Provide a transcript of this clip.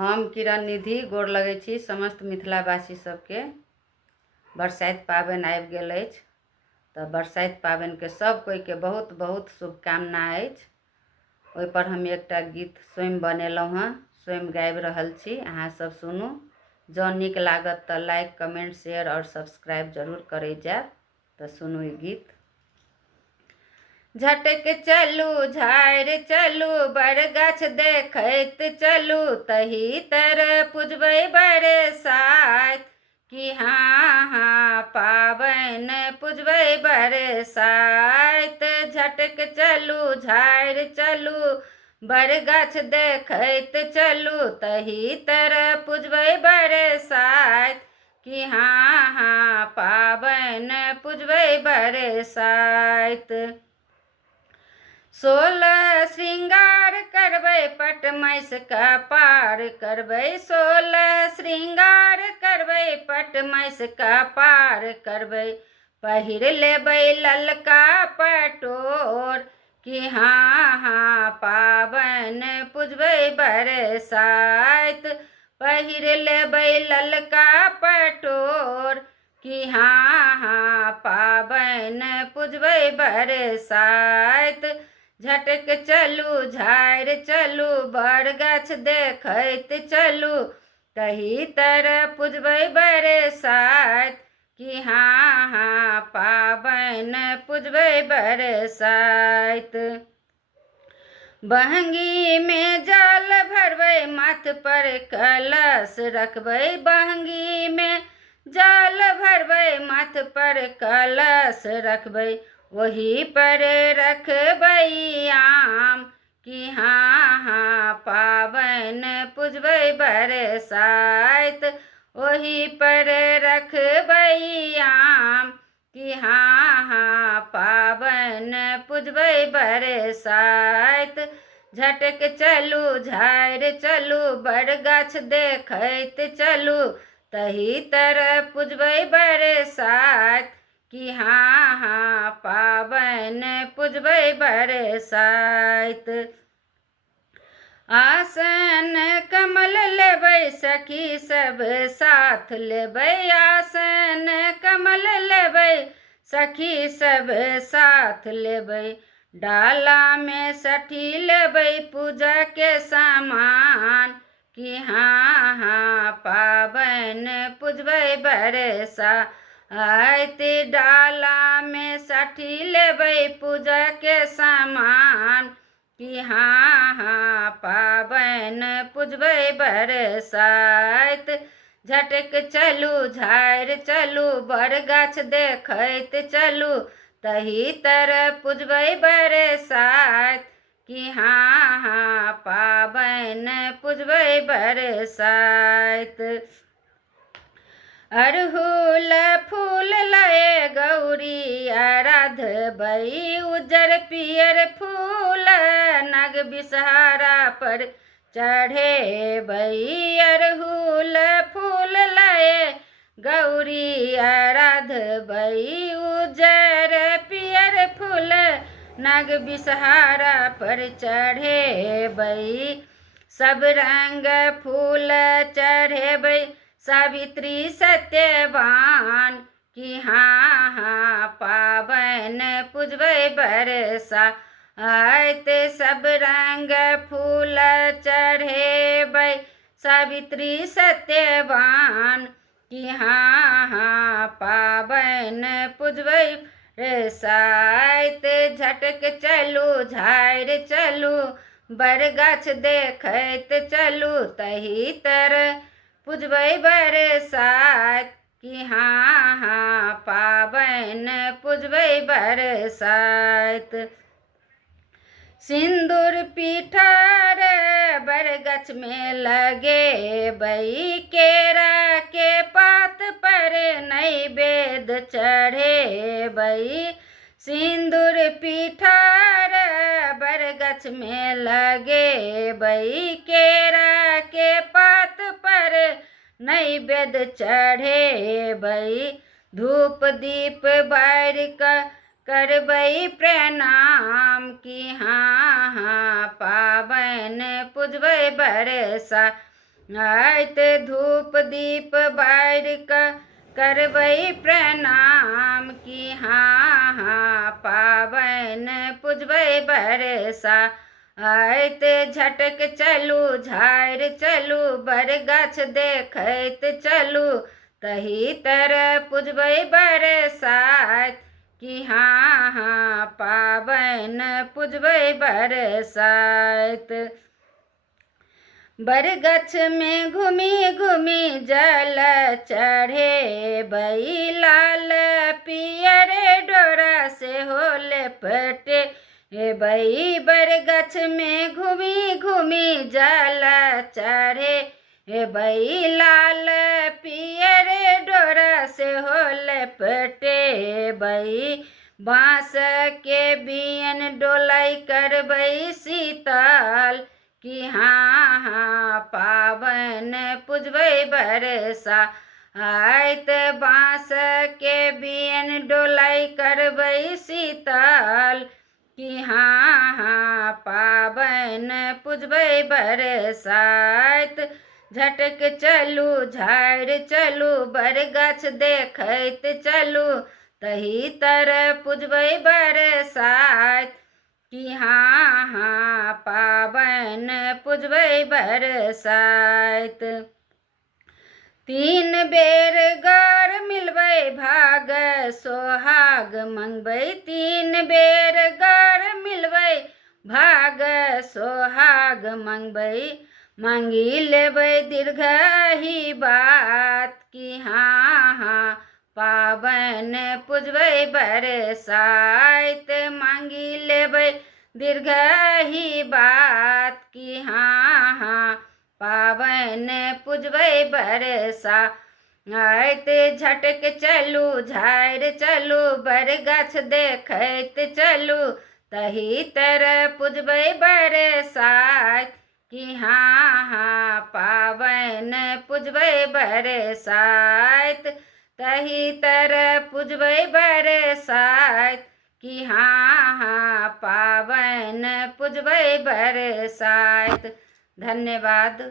हम किरण निधि गोर लगै छी समस्त मिथिलावासी सबके। बरसाइत पाबनि आबि गेल अछि तऽ बरसाइत पाबनिके सब कोइके बहुत बहुत शुभकामना अछि। ओहिपर हम एकटा गीत स्वयं बनेलहुँ हँ, स्वयं गाबि रहल छी, अहाँ सब सुनू। जँ नीक लागत तऽ लाइक कमेंट शेयर और सब्सक्राइब जरूर करै जायब। तऽ सुनू ई गीत। झटक चलू झाड़ि चलू बरगाछ देखैत चलू, तही तरह पुजबै बरसाइत कि हाँ पाबनि पुजबै बरसाइत। झटक चलू झाड़ि चलू बरगाछ देखैत चलू, तही तरह पुजबै बरसाइत कि हाँ पाबनि पुजबै बरसाइत। 16 श्रृंगार करबै पट मैस कपार करबै, 16 श्रृंगार करबै पट मैस कपार करबै। पहिर लेबै ललका पटोर कि हाँ पाबनि पुजबै बरसाइत। पहिर लेबै ललका पटोर कि हाँ पाबनि पुजबै बरसाइत। झटक चलू झाड़ि चलू बरगाछ देखैत चलू, तही तरह पुजबै बरसाइत कि हाँ पाबनि पुजबै बरसाइत। बहंगी में जल भरबै माथ पर कलश रखबै, बहंगी में जल भरबै माथ पर कलश रखबै। वही पर रखबै आम कि हाँ पाबनि पुजबै बरसाइत। वही पर रखबै आम कि हाँ पाबनि पुजबै बरसाइत। झटक चलू झाड़ि चलू बरगाछ देखैत चलू, तही तरह पुजबै बरसाइत कि हाँ पाबनि पुजबै बरसाइत। आसन कमल लेबै सखी सब साथ लेबै, आसन कमल लेबै सखी सब साथ लेबै। डाला में सठी लेबै पूजा के सामान कि हाँ पाबनि पुजबै बरसाइत। डाला में सठी लेबै पूजा के सामान कि हाँ पाबनि पुजबै बरसाइत। झटक चलू झाड़ि चलू बरगाछ देखैत चलू, तही तरह पुजबै बरसाइत कि हाँ पाबनि पुजबै बरसाइत। अड़हुल फूल लए गौरी आराधबै, उज्जर पियर फूल नाग बिषहारा पर चढ़ेबै। अड़हुल फूल लए गौरी आराधबै, उज्जर पियर फूल नाग बिषहारा पर चढ़ेबै। सब रंग फूल चढ़ेबै सावित्री सत्यवान कि हाँ पाबनि पुजबै बरसाइत। सब रंग फूल चढ़ेबै सावित्री सत्यवान कि हाँ पाबनि पुजबै बरसाइत। झटक चलू झाड़ि चलू बरगाछ देखैत चलू, तही तरह पुजबै बरसाइत कि हाँ पाबनि पुजबै बरसाइत। सिंदूर पिठार बरगाछ में लगेबै, केरा के पात पर नैवेद्य चढ़ेबै। सिंदूर पिठार बरगाछ में लगेबै, केरा के पात पर नैवेद्य चढ़ेबै। धूप दीप बारि कऽ करबै प्रणाम कि हाँ पाबनि पुजबै बरसा। आइत धूप दीप बार करबै प्रणाम की हाँ हाँ पाबन पूजबै बरसा। आइत झटक चलू झाड़ि चलू बर गाछ देखैत चलू तही तरह पूजबै बरसाइत कि हाँ हाँ पाबन पूजबै बरसाइत। बरगछ में घूमी घूमी जल चढ़े बई लाल पियर डोरा से हो लेपटे बई बरगछ में घूमी घूमी जल चढ़े बई लाल पियर डोरा से हो लेपटे बई बाँस के बियन डोलाई करबै शीतल कि हाँ हाँ पाबन पूजबै बरसा। आइत बाँस के बियन डोलाई करबै शीतल कि हाँ हाँ पाबन पूजबै बरसाइत। झटक चलू झाड़ि चलू बर गाछ देखैत चलू तही तरह पूजबै बरसाइत कि हाँ हाँ पाबन पूजबै बरसाइत। तीन बेर गर मिलबै भाग सोहाग मंगबै तीन बेर गर मिलबै भाग सोहाग मंगबै मांगी लेबै दीर्घही बात कि हाँ हाँ पाबन पूजबै बरसाइत। मांगी लेबै दीर्घही बात कि हाँ हाँ पाबन पूजबै बरसा। आइत झटक चलू झाड़ि चलू बर गाछ देखैत चलू तही तरह पूजबै बरसाइत कि हाँ हाँ पाबन पूजबै बरसाइत तही तरह पूजबै बरसाइत कि हाँ हाँ पाबन पूजबै बरसाइत। धन्यवाद।